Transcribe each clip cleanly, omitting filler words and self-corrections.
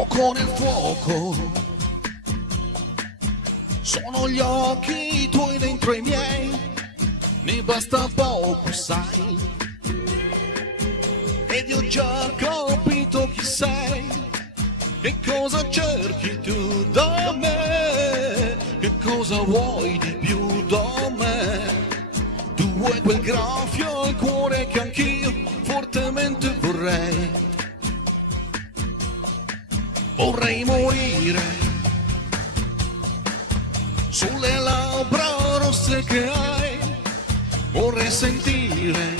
Fuoco nel fuoco, sono gli occhi tuoi dentro i miei, ne basta poco sai, ed io ho già capito chi sei, che cosa cerchi tu da me, che cosa vuoi di più da me. Tu vuoi quel graffio al cuore che anch'io fortemente vorrei. Vorrei morire sulle labbra rosse che hai, vorrei sentire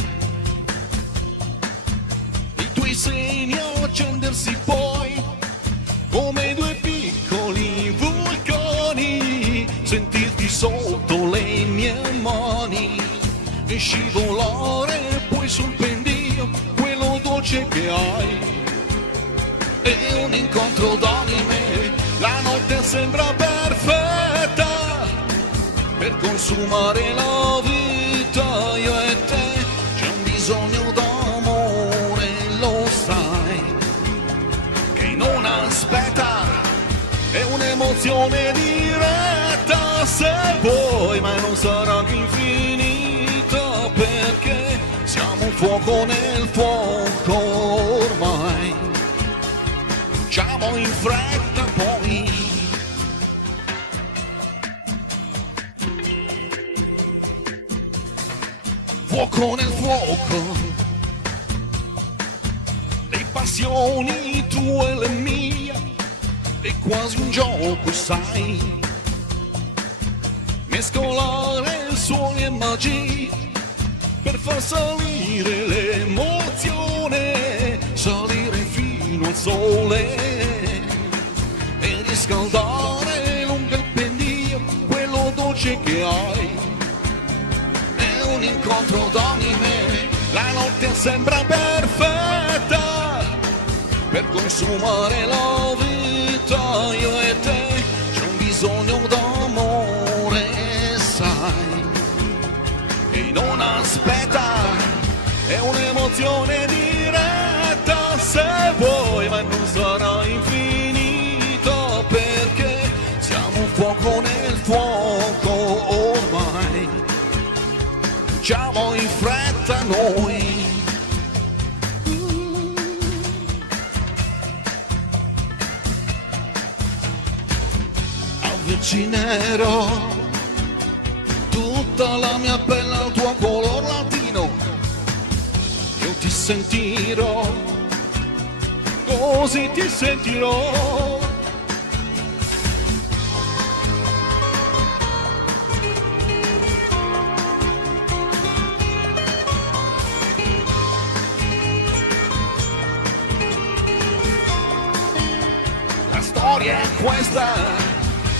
i tuoi segni accendersi poi come due piccoli vulcani, sentirti sotto le mie mani e scivolare poi sul pendio quello dolce che hai. È un incontro d'anime, la notte sembra perfetta per consumare la vita, io e te. C'è un bisogno d'amore, lo sai, che non aspetta, è un'emozione diretta se vuoi, ma non sarà infinita perché siamo un fuoco nel fuoco ormai. Facciamo in fretta poi. Fuoco nel fuoco, le passioni tue e le mie, è quasi un gioco sai, mescolare suoni e magie per far salire l'emozione, salire fino al sole e riscaldare lungo il pendio quello dolce che hai. È un incontro d'anime, la notte sembra perfetta per consumare la vita, io e te. C'è un bisogno d'amore sai, e non aspetta, è un'emozione diretta se vuoi, ma non sarà infinita perché siamo un fuoco nel fuoco ormai. Facciamo in fretta noi. Avvicinerò tutta la mia pelle al tuo color latino, io ti sentirò, così ti sentirò. La storia è questa,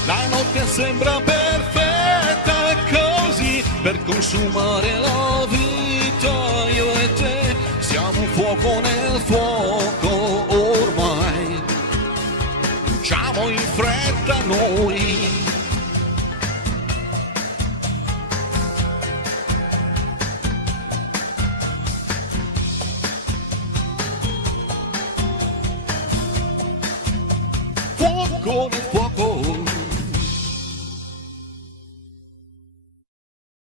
la notte sembra perfetta così per consumare la vita, io e te siamo un fuoco nel fuoco ormai. Facciamo in fretta noi. Fuoco nel fuoco